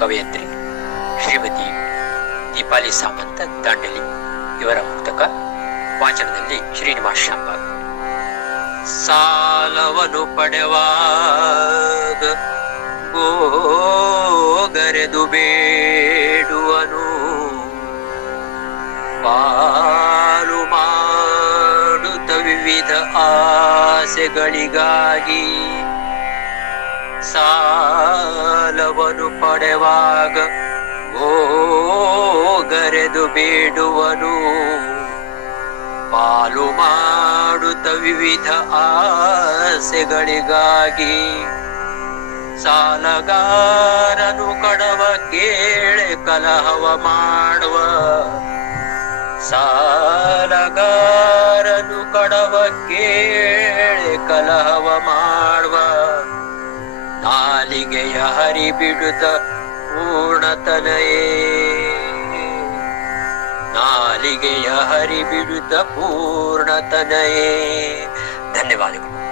ಕವಯತ್ರಿ ಶ್ರೀಮತಿ ದೀಪಾಲಿ ಸಾಮಂತ ದಾಂಡಲಿ. ಇವರ ಮುಕ್ತಕ ವಾಚನದಲ್ಲಿ ಶ್ರೀನಿವಾಸ್ ಶಾಂಬಾಗ್ ಸಾಲವನು ಪಡೆವಾಗ ಗೋಗರೆದು ಬೇಡುವನು. ಪಾಲು ಮಾಡುತ್ತ ವಿವಿಧ ಆಸೆಗಳಿಗಾಗಿ ಸಾಲವನು ಪಡೆವಾಗ ಓಗರೆದು ಬೇಡುವನು. ಪಾಲು ಮಾಡುತ್ತ ವಿವಿಧ ಆಸೆಗಳಿಗಾಗಿ ಸಾಲಗಾರನು ಕಡವ ಕೇಳೆ ಕಲಹವ ಮಾಡುವ. ಸಾಲಗಾರನು ಕಡವ ಕೇಳೆ ಕಲಹವ ಮಾಡುವ ನಾಲಿಗೆಯ ಹರಿಬಿಡುತ್ತ ಪೂರ್ಣತನಯೇ ನಾಲಿಗೆಯ ಹರಿಬಿಡುತ್ತ ಪೂರ್ಣತನಯೇ ಧನ್ಯವಾದಗಳು.